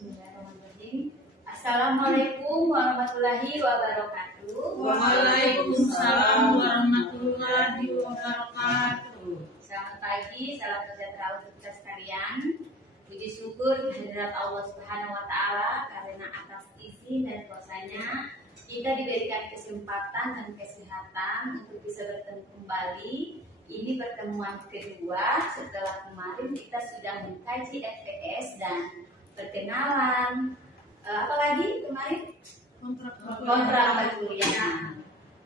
Bismillahirrahmanirrahim. Assalamualaikum warahmatullahi wabarakatuh. Waalaikumsalam warahmatullahi wabarakatuh. Selamat pagi, salam sejahtera untuk kita sekalian. Puji syukur kehadirat Allah Subhanahu wa taala karena atas izin dan kuasanya kita diberikan kesempatan dan kesehatan untuk bisa bertemu kembali. Ini pertemuan kedua setelah kemarin kita sudah mengkaji FPS dan perkenalan. Apalagi kemarin kontrak kuliah.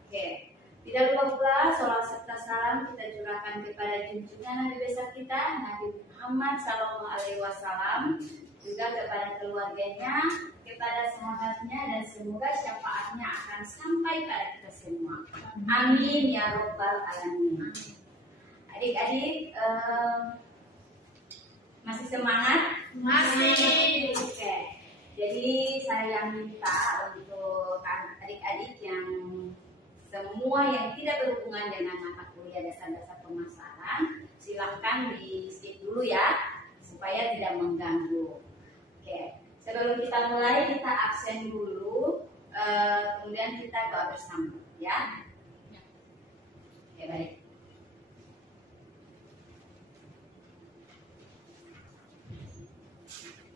Oke. Tidak lupa pula sholat serta salam kita curahkan kepada junjungan Nabi besar kita Nabi Muhammad SAW, juga kepada keluarganya, kepada sahabatnya, dan semoga syafaatnya akan sampai pada kita semua. Amin ya robbal alamin. Adik-adik masih semangat? Masih. Oke. Jadi saya minta untuk adik-adik yang semua yang tidak berhubungan dengan mata kuliah dasar-dasar pemasaran, silahkan di skip dulu ya, supaya tidak mengganggu. Oke. Sebelum kita mulai, kita absen dulu, kemudian kita doa bersama, ya. Oke, baik.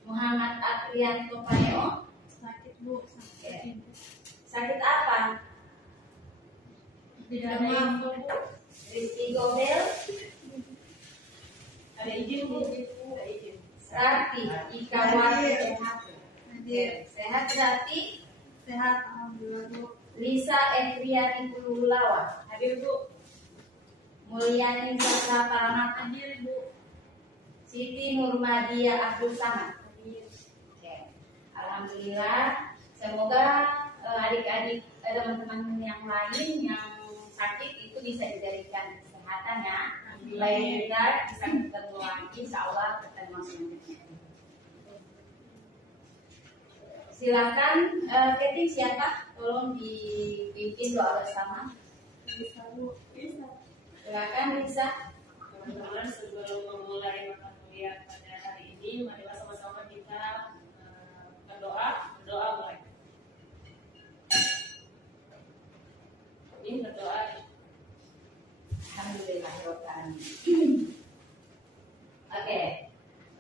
Muhammad Aprianto Paneo. Sakit bu, sakit. Sakit apa? Tidak mampu bu. Rizky Gobel. Ada izin bu. Ada izin. Sarti Ikawati sehat. Sehat berarti? Sehat alhamdulillah bu. Lisa Efriani Pululawa. Hadir bu. Mulyani Sasra Paramata. Hadir bu. Siti Nurmadia Abdul Samad. Oke. Alhamdulillah. Semoga adik-adik teman-teman yang lain yang sakit itu bisa diberikan kesehatan ya. Lain juga bisa ketemu lagi, insya Allah ketemu selanjutnya. Silakan ketik siapa? Tolong dipimpin doa bersama. Bisa bu. Bisa. Silakan bisa. Teman-teman sebelum memulai mata kuliah pada hari ini, marilah sama-sama kita berdoa mulai. Ini berdoa. Alhamdulillahirobbilalamin. Oke.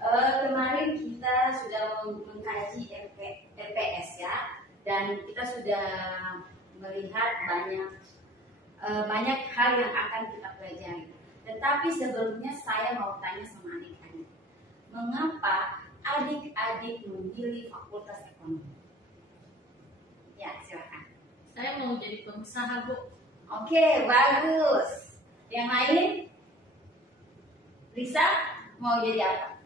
Kemarin kita sudah mengkaji RPS ya, dan kita sudah melihat banyak hal yang akan kita pelajari. Tetapi sebelumnya saya mau tanya sama adik-adik, mengapa adik-adik memilih Fakultas Ekonomi? Ya, silakan. Saya mau jadi pengusaha bu. Oke, bagus. Yang lain? Lisa mau jadi apa?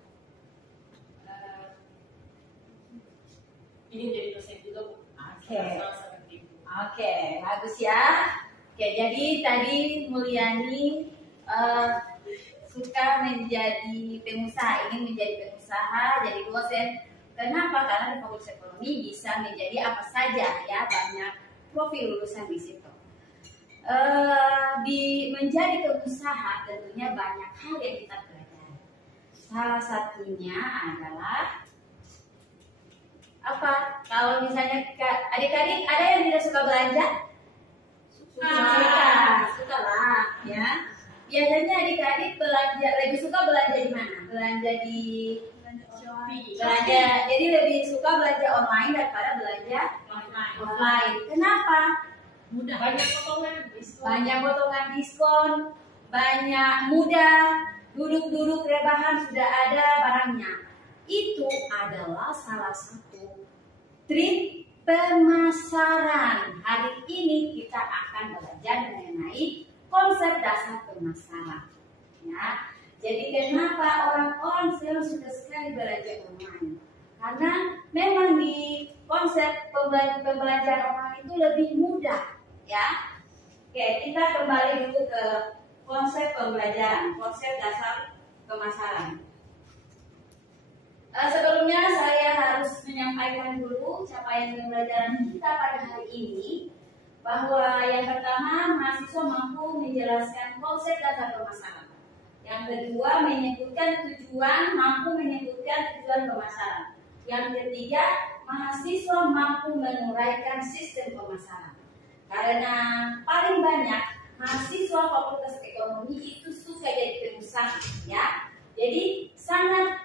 Ini jadi dosen juga bu. Oke, bagus ya. Oke, jadi tadi Mulyani suka menjadi pengusaha, ingin menjadi pengusaha, jadi dosen. Kenapa? Karena di Fakultas Ekonomi bisa menjadi apa saja ya, banyak profil lulusan di situ. Menjadi pengusaha tentunya banyak hal yang kita pelajari. Salah satunya adalah apa? Kalau misalnya adik-adik ada yang tidak suka belanja? Suka lah ya. Biasanya adik-adik lebih suka belanja di mana? Belanja di Shopee. jadi lebih suka belanja online daripada belanja offline. Kenapa? Mudah. Banyak potongan diskon. Banyak potongan diskon, banyak mudah, duduk-duduk rebahan sudah ada barangnya. Itu adalah salah satu trik pemasaran. Hari ini kita akan belajar mengenai konsep dasar pemasaran. Ya. Jadi kenapa orang-orang sekarang suka sekali belanja online? Karena memang di konsep pembelajaran online itu lebih mudah, ya. Oke, kita kembali dulu ke konsep pembelajaran, konsep dasar pemasaran. Sebelumnya saya harus menyampaikan dulu capaian pembelajaran kita pada hari ini, bahwa yang pertama mahasiswa mampu menjelaskan konsep dasar pemasaran. Yang kedua menyebutkan tujuan, mampu menyebutkan tujuan pemasaran. Yang ketiga, mahasiswa mampu menguraikan sistem pemasaran. Karena paling banyak mahasiswa Fakultas Ekonomi itu suka jadi pengusaha, ya. Jadi sangat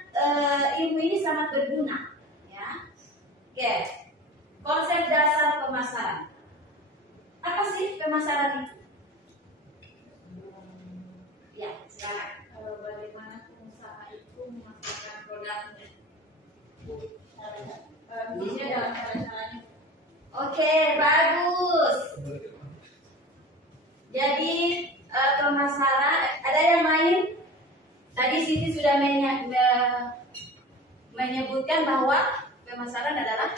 ilmu ini sangat berguna, ya. Oke, konsep dasar pemasaran. Apa sih pemasaran itu? Ya, silakan. Bagaimana pengusaha itu memasarkan produknya? Ini dalam cara-caranya. Oke, bagus. Jadi pemasaran, ada yang lain? Tadi Siti sudah menyebutkan bahwa pemasaran adalah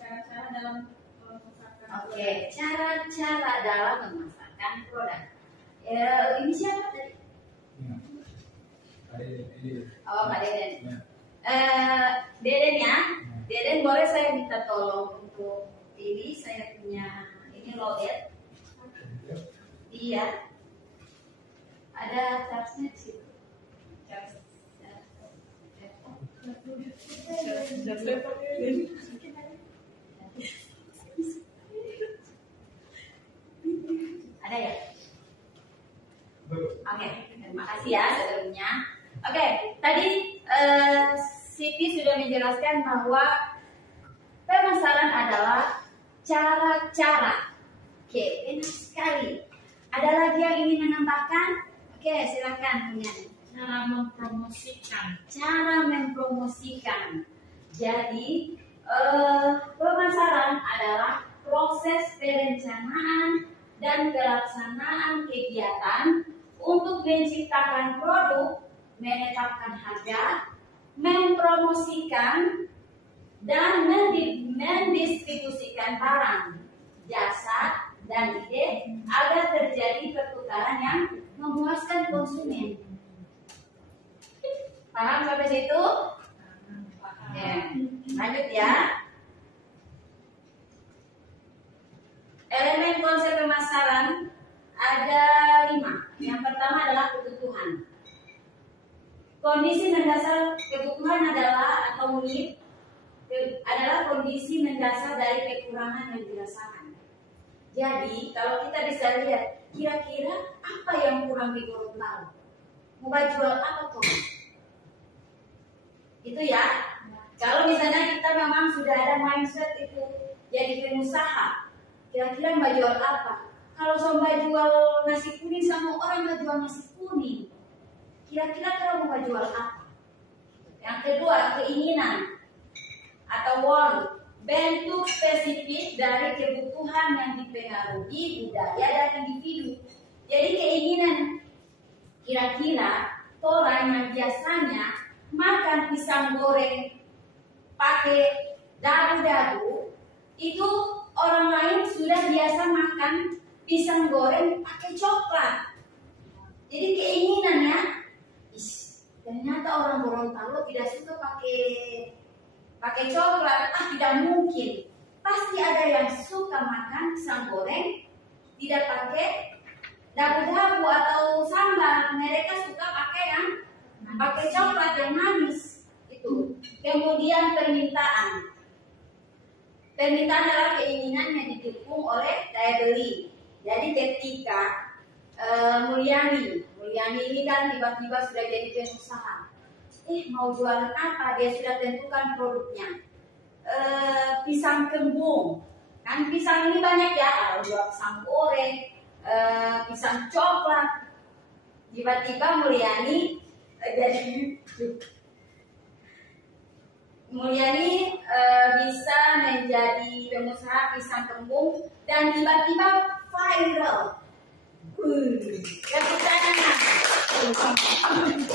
cara-cara dalam memasarkan. Oke, cara-cara dalam memasarkan produk. Ini siapa tadi? Oh, Pak Deden. Deden ya. Deden, boleh saya minta tolong untuk ini, saya punya ini lodet. Iya. Ada charge-nya di situ. Ada ya? Oke, terima kasih ya sebelumnya. Oke, tadi Siti sudah menjelaskan bahwa pemasaran adalah cara-cara. Oke, enak sekali. Ada lagi yang ingin menambahkan? Oke, silakan punya. Cara mempromosikan. Cara mempromosikan. Jadi pemasaran adalah proses perencanaan dan pelaksanaan kegiatan untuk menciptakan produk, menetapkan harga, mempromosikan, dan mendistribusikan barang, jasa, dan ide agar terjadi pertukaran yang memuaskan konsumen. Paham sampai situ? Ya. Lanjut ya. Elemen konsep pemasaran ada 5. Yang pertama adalah kebutuhan. Kondisi mendasar kebutuhan adalah atau need adalah kondisi mendasar dari kekurangan yang dirasakan. Jadi kalau kita bisa lihat kira-kira apa yang kurang di Gorontalo, mau jual apa tuh? Itu ya. Kalau misalnya kita memang sudah ada mindset itu jadi pengusaha, kira-kira mau jual apa? Kalau mau jual nasi kuning sama orang mau jual nasi kuning, kira-kira kalau mau jual apa? Yang kedua, keinginan atau want, bentuk spesifik dari kebutuhan yang dipengaruhi budaya dan individu. Jadi keinginan, kira-kira orang yang biasanya makan pisang goreng pakai dadu-dadu, itu orang lain sudah biasa makan pisang goreng pakai coklat. Jadi keinginannya, ternyata orang Gorontalo tidak suka pakai coklat. Tidak mungkin. Pasti ada yang suka makan pisang goreng tidak pakai dabu-dabu atau sambal. Mereka suka pakai yang pakai coklat yang manis itu. Kemudian permintaan. Permintaan adalah keinginan yang didukung oleh daya beli. Jadi ketika Mulyani ini kan tiba-tiba sudah jadi pengusaha. Mau jualan apa? Dia sudah tentukan produknya. Pisang kembung. Kan pisang ini banyak ya. Ada jual pisang goreng, pisang coklat. Tiba-tiba Mulyani bisa menjadi pengusaha pisang kembung dan tiba-tiba viral.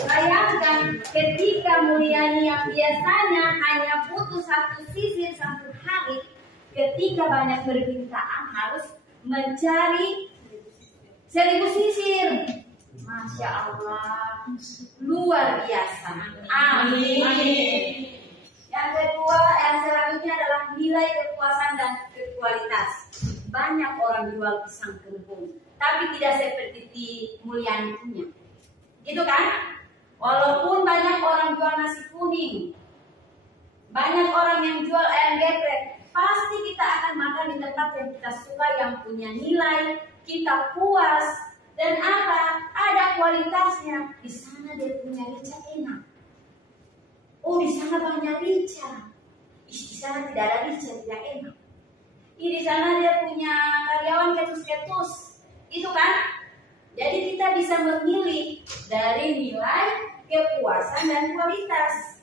Bayangkan ketika Mulyani yang biasanya hanya butuh 1 sisir 1 hari, ketika banyak permintaan harus mencari 1000 sisir. Masya Allah, luar biasa. Amin. Yang kedua, yang selanjutnya adalah nilai kepuasan dan kualitas. Banyak orang jual pisang kembung, tapi tidak seperti di Mulyani punya. Gitu kan? Walaupun banyak orang jual nasi kuning, Banyak orang yang jual ayam geprek. Pasti kita akan makan di tempat yang kita suka, yang punya nilai, kita puas, dan apa? Ada kualitasnya. Di sana dia punya rica enak. Oh, di sana banyak rica. Di sana tidak ada rica, tidak enak. Di sana dia punya karyawan ketus-ketus. Itu kan? Jadi kita bisa memilih dari nilai, kepuasan, dan kualitas.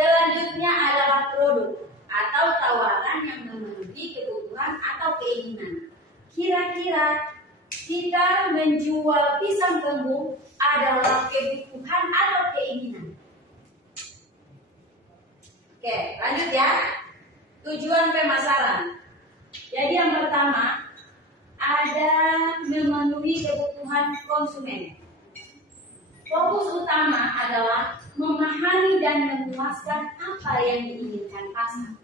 Selanjutnya adalah produk atau tawaran yang memenuhi kebutuhan atau keinginan. Kira-kira kita menjual pisang gembung adalah kebutuhan atau keinginan? Oke, lanjut ya. Tujuan pemasaran. Jadi yang pertama ada memenuhi kebutuhan konsumen. Fokus utama adalah memahami dan memuaskan apa yang diinginkan pasar.